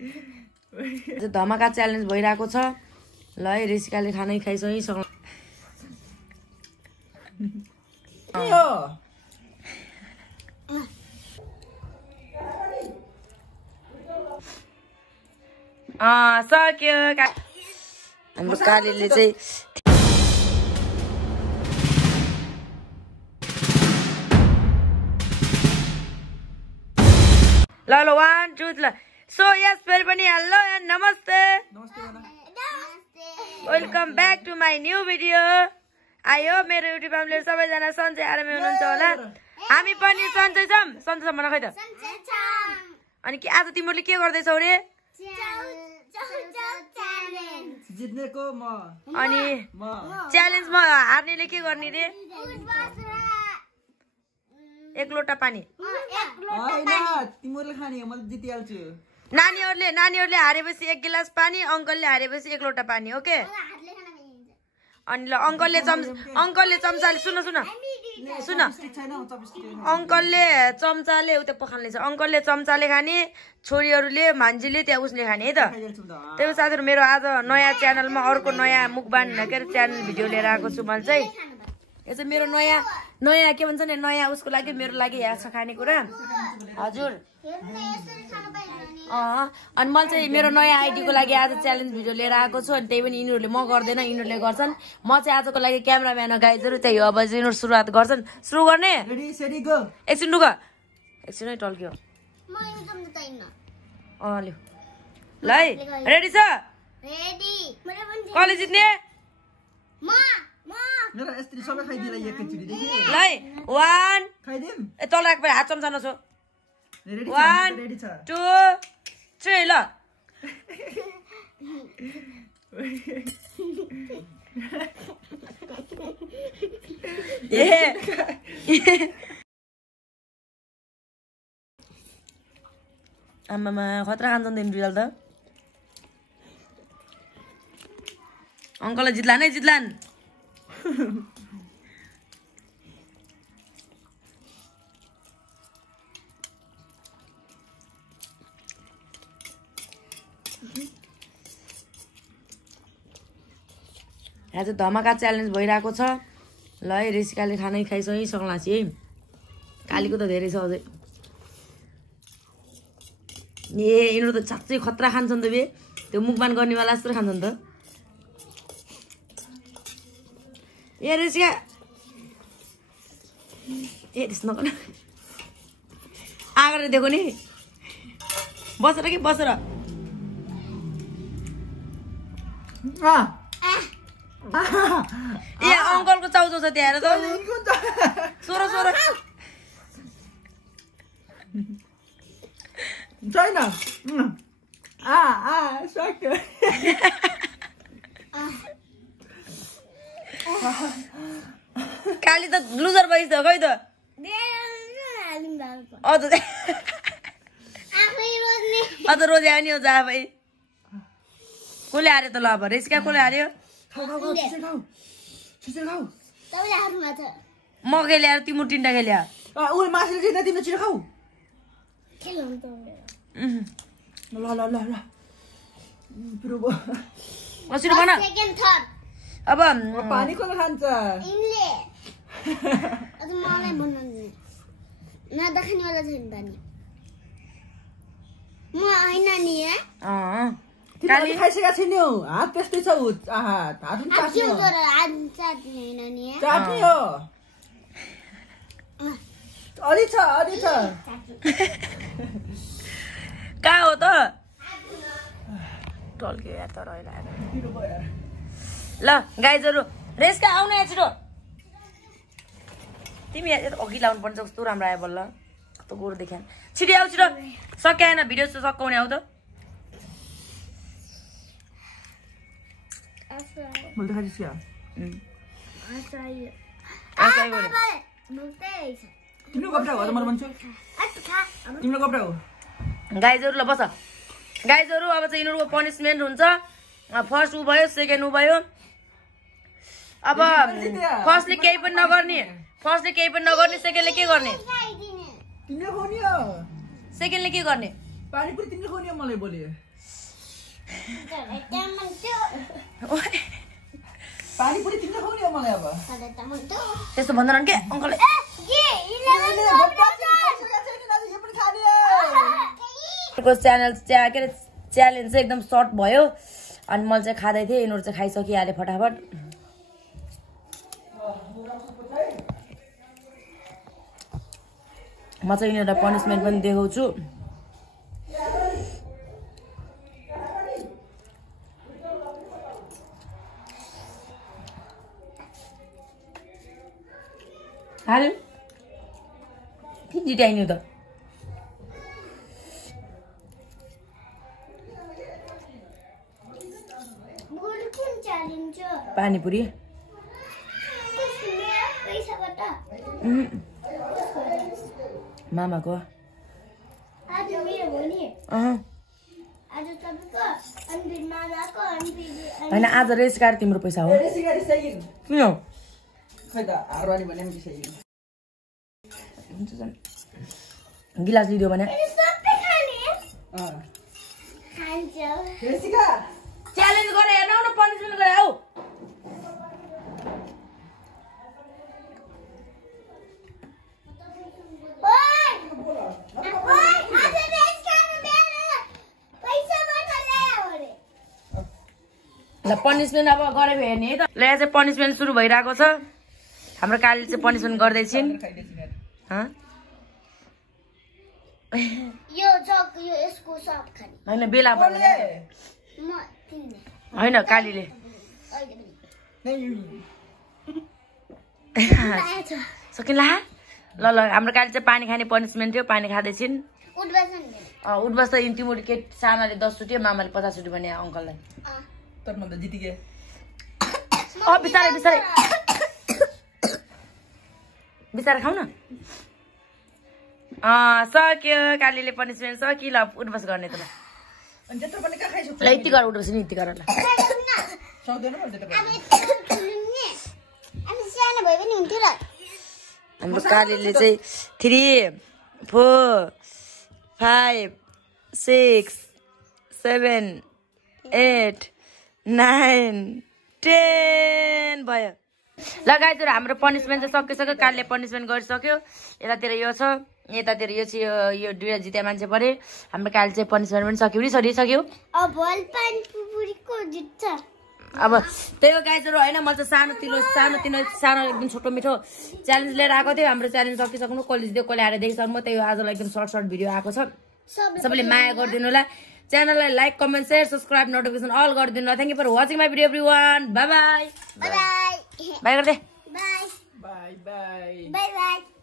धमाका च्यालेन्ज भइरहेको छ ल है ऋषिकाले खानै खाइसकिसक्नु सक्यो हाम्रो कालीले चाहिँ ल 1 2 ल सो यस फेरि पनि हेलो एन्ड नमस्ते welcome back to my new video I hope मेरो युट्युब फ्यामिलीहरु सबैजना सन्चै आरामै हुनुहुन्छ होला हामी पनि सन्चै छौं सन्चै छौं भन खै त अनि के आज तिमीहरुले के गर्दै छौ रे जित्नेको म अनि च्यालेन्जमा हार्नेले के गर्ने रे एक लोटा पानी हैन तिमीहरुले खाने म जितिहाल्छु नानीहरुले हारेपछि एक गिलास पानी अंकलले हारेपछि एक लोटा पानी ओके अनि ल अंकलले चम्चाले सुन अंकलले चम्चाले उता पखाल्ने छ अंकलले चम्चाले खाने छोरीहरुले मान्छेले त्यहाँ उसले खाने है त त्यही साथीहरु मेरो आज नयाँ च्यानलमा अर्को नयाँ मुखबान के च्यानल भिडियो लिएर आएको छु मैले चाहिँ यो चाहिँ मेरो नयाँ के भन्छ नि नयाँ उसको लागि मेरो लागि यहाँ छ खानेकुरा हजुर अनि मैले चाहिँ मेरो नयाँ आइडीको लागि आज च्यालेन्ज भिडियो लिएर आएको छु अनि त्यही पनि यिनीहरूले म गर्दैन यिनीहरूले गर्छन् म चाहिँ आजको लागि क्यामेराम्यान गाइजहरु त्यही हो अब यिनीहरू सुरुवात गर्छन् सुरु गर्ने एकछिन लुग एकछिनै टल्क्यो ल्यो ल है रेडी छ कसले जित्ने मेरो यस्तरी सबै खाइदिला एकैचोटी देखि ल है 1 खाइदिम ए तल राख हात चम्चा नछो रेडी 1 छ 2 3 ल आमामा खतरा खान्छन् तिमी रियल त अंकलले जित्लान है जित्लान यहाँ चाहिँ धमाका च्यालेन्ज भइरहेको छ ल है ऋषिकाले खानै खाइसकिसक्ला छि है कालीको त धेरै छ अझै यिनीहरू त साँच्चै खतरा खान्छन् त बे त्यो मुखबान गर्नेवाला जस्तो खान्छन् त ए ऋषिका ए त्यस्तो नगर आगर दिएको नि बसेर कि बसेर ए अंकलको चाउचाउ छ त्यहाँ हेर त सोर छैन सक्यो काली त लुजर भइस त खै त अझ रोजे आउने हो जा भाइ कसले हार्यो त ल अब ऋषिका कसले हार्यो म खेले आएर तिम्रो टिन्डा खेले तिम्रो छिटो खाऊ ल छिटो भन अब पानी कसले खान्छ काली खाइसकेको छैन हात त्यस्तै छ हात चाट्ने हो अलि छ कहाँ हो त टल्क्यो यार तर ल गाइजहरु रेसका आउन यहाँ छिटो तिमी अघि लाउनु पर्छ कस्तो राम्रो आयो बल्ल कस्तो गोरु देखिया छिटो आऊ छिटो सकिएन भिडियो सकाउने आऊ त मैले खाइसक्यो तिम्रो कपडा हो त मलाई भन्छु तिम्रो कपडा हो गाइजहरु ल बस गाइजहरु अब चाहिँ यिनीहरुको पनिशमेन्ट हुन्छ फर्स्ट उ भयो सेकेन्ड उ भयो अब फर्स्टले केही पनि नगर्ने सेकेन्डले के गर्ने तिमीले खाउने हो सेकेन्डले के गर्ने पानी पुरी तिमीले खाउने हो मलाई बोले पानीपुरी तिमीले खुवाउने हो मलाई अब त्यस्तो भन्दैनन् के अङ्कलले च्यानल के अरे च्यालेन्ज चाहिँ एकदम सर्ट भयो अनि मैले चाहिँ खाँदै थिएँ यिनीहरू चाहिँ खाइसकिहाले फटाफट म चाहिँ यिनीहरूलाई पनिसमेन्ट पनि देखाउँछु हाल्यो के जिटाइनु त पानीपुरी मामाको होइन आज रेस कार्ड तिम्रो पैसा हो किन खै त हारवानी भने पनि सही गिलास लिदियो भने च्यालेन्ज गरे हेर्न न पनिसमेन्ट गरे आऊ ल पनिसमेन्ट अब गरे हेर्ने है त ल यहाँ चाहिँ पनिसमेन्ट सुरु भइरहेको छ हाम्रो कालीले चाहिँ पनिसमेन्ट गर्दैछिन् होइन बेला होइन कालीले सकिला ल ल हाम्रो काली चाहिँ पानी खाने पनिसमेन्ट थियो पानी खाँदैछिन् उठबस त इन्टिमुडी केट सानाले 10 चोटि मामाले 50 चोटि भने अङ्कललाई बिस्तारै बिस्तारै बिस्तारै खाऊ न सक्यो कालीले पनिसमेन्ट सक्यो ल उठबस गर्ने त ल यति गर उठबस नि यति गर ल हाम्रो कालीले चाहिँ 3 4 5 6 7 8 9 10 भयो ल गाइजहरु हाम्रो पनिसमेन्ट चाहिँ सकिसक्यो कालीले पनिसमेन्ट गरिसक्यो यतातिर यो छ यतातिर यो चाहिँ यो दुईटा जिते मान्छे परे हाम्रो काली चाहिँ पनिसमेन्ट पनि सक्यो नि सकिसक्यो अब पानीपुरीको जित्छ अब त्यही हो गाइजहरु हैन म चाहिँ सानो एकदम छोटो मिठो च्यालेन्ज लिएर आएको थिएँ हाम्रो च्यालेन्ज सकिसक्नु कलेज दियो कसले आएर देखिसक्नु म त्यही हो आजलाई एकदम सर्ट भिडियो आएको छ सबैले माया गरिदिनु होला च्यानललाई like comment share subscribe notification all गरिदिनु होला thank you for watching my video everyone bye bye bye bye गर्दै bye bye bye bye by